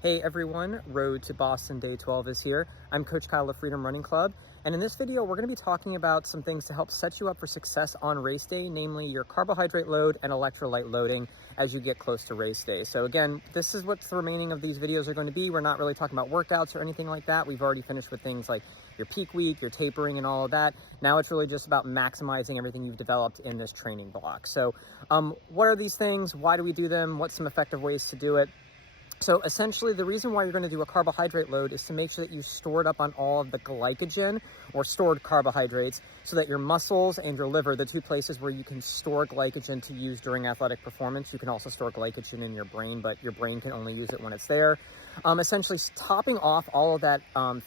Hey everyone, Road to Boston Day 12 is here. I'm Coach Kyle of Freedom Running Club, and in this video we're going to be talking about some things to help set you up for success on race day, namely your carbohydrate load and electrolyte loading as you get close to race day. So again, this is what the remaining of these videos are going to be. We're not really talking about workouts or anything like that. We've already finished with things like your peak week, your tapering, and all of that. Now it's really just about maximizing everything you've developed in this training block. So what are these things? Why do we do them? What's some effective ways to do it? So essentially, the reason why you're going to do a carbohydrate load is to make sure that you stored up on all of the glycogen or stored carbohydrates so that your muscles and your liver, the two places where you can store glycogen to use during athletic performance, you can also store glycogen in your brain, but your brain can only use it when it's there. Essentially topping off all of that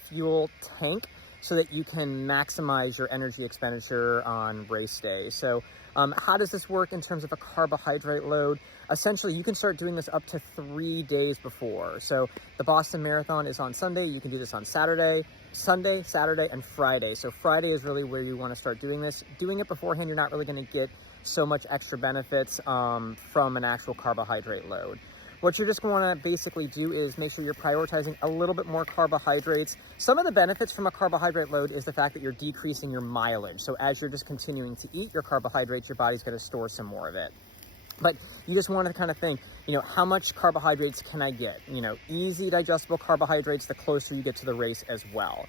fuel tank so that you can maximize your energy expenditure on race day. So how does this work in terms of a carbohydrate load? Essentially, you can start doing this up to 3 days before. So the Boston Marathon is on Sunday. You can do this on Sunday, Saturday, and Friday. So Friday is really where you want to start doing this. Doing it beforehand, you're not really going to get so much extra benefits from an actual carbohydrate load. What you're just going to basically do is make sure you're prioritizing a little bit more carbohydrates. Some of the benefits from a carbohydrate load is the fact that you're decreasing your mileage. So as you're just continuing to eat your carbohydrates, your body's going to store some more of it. But you just want to kind of think, how much carbohydrates can I get? Easy digestible carbohydrates the closer you get to the race as well.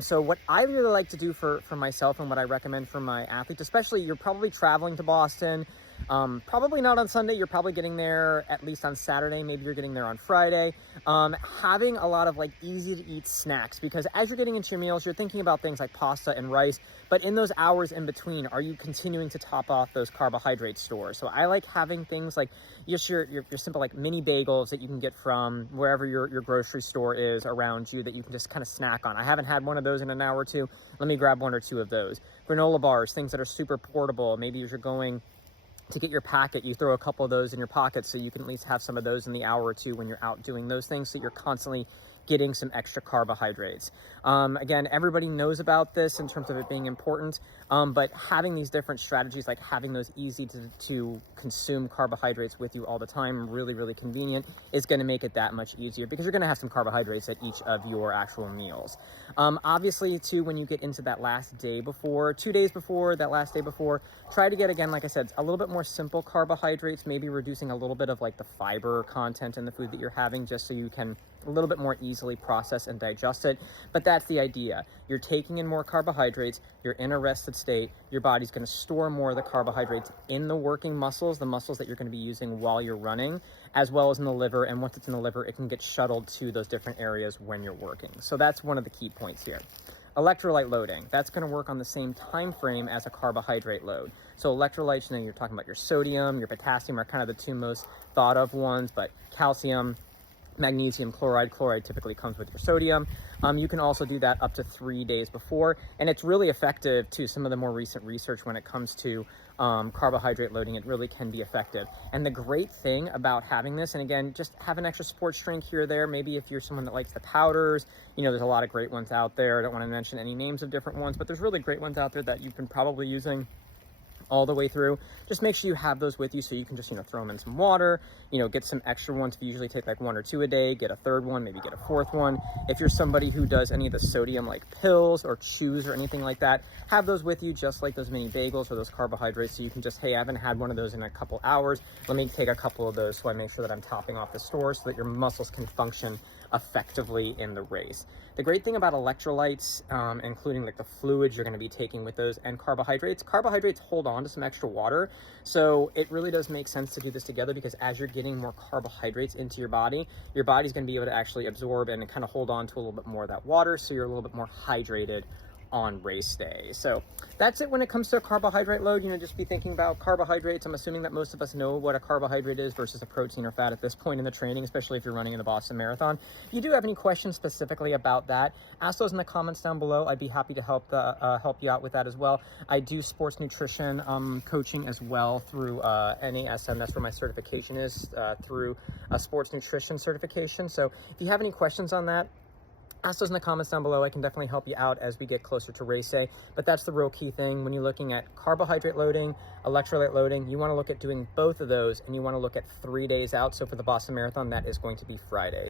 So what I really like to do for myself and what I recommend for my athletes, especially you're probably traveling to Boston, probably not on Sunday, you're probably getting there at least on Saturday, maybe you're getting there on Friday. Having a lot of easy to eat snacks, because as you're getting into your meals, you're thinking about things like pasta and rice, but in those hours in between, are you continuing to top off those carbohydrate stores? So I like having things like just your simple mini bagels that you can get from wherever your grocery store is around you that you can just kind of snack on. I haven't had one of those in an hour or two. Let me grab one or two of those. Granola bars, things that are super portable. Maybe as you're going to get your packet, you throw a couple of those in your pocket so you can at least have some of those in the hour or two when you're out doing those things, so you're constantly getting some extra carbohydrates. Again, everybody knows about this in terms of it being important, but having these different strategies, like having those easy to consume carbohydrates with you all the time, really, really convenient, is going to make it that much easier, because you're going to have some carbohydrates at each of your actual meals. Obviously, too, when you get into that last day before, 2 days before, that last day before, try to get, again, like I said, a little bit more simple carbohydrates, maybe reducing a little bit of the fiber content in the food that you're having, just so you can a little bit more easily process and digest it. But that's the idea. You're taking in more carbohydrates, you're in a rested state, your body's going to store more of the carbohydrates in the working muscles, the muscles that you're going to be using while you're running, as well as in the liver. And once it's in the liver, it can get shuttled to those different areas when you're working. So that's one of the key points here. Electrolyte loading, that's going to work on the same time frame as a carbohydrate load. So electrolytes, you're talking about your sodium, your potassium are kind of the two most thought of ones, but calcium, magnesium chloride. Chloride typically comes with your sodium. You can also do that up to 3 days before, and it's really effective to some of the more recent research when it comes to carbohydrate loading. It really can be effective. And the great thing about having this, and again, just have an extra sports drink here or there, maybe if you're someone that likes the powders, there's a lot of great ones out there. I don't want to mention any names of different ones, but there's really great ones out there that you've been probably using all the way through. Just make sure you have those with you so you can just throw them in some water, get some extra ones. If you usually take 1 or 2 a day, get a third one, maybe get a fourth one. If you're somebody who does any of the sodium pills or chews or anything like that, have those with you, just like those mini bagels or those carbohydrates, so you can just, hey, I haven't had one of those in a couple hours, let me take a couple of those so I make sure that I'm topping off the store so that your muscles can function effectively in the race. The great thing about electrolytes, including the fluids you're going to be taking with those, and carbohydrates hold on to some extra water. So it really does make sense to do this together, because as you're getting more carbohydrates into your body's going to be able to actually absorb and kind of hold on to a little bit more of that water, so you're a little bit more hydrated on race day. So that's it when it comes to a carbohydrate load. Just be thinking about carbohydrates. I'm assuming that most of us know what a carbohydrate is versus a protein or fat at this point in the training, especially if you're running in the Boston Marathon. If you do have any questions specifically about that, ask those in the comments down below. I'd be happy to help you out with that as well. I do sports nutrition coaching as well through NASM. That's where my certification is, through a sports nutrition certification. So if you have any questions on that, ask those in the comments down below. I can definitely help you out as we get closer to race day. But that's the real key thing when you're looking at carbohydrate loading, electrolyte loading. You want to look at doing both of those, and you want to look at 3 days out. So for the Boston Marathon, that is going to be Friday.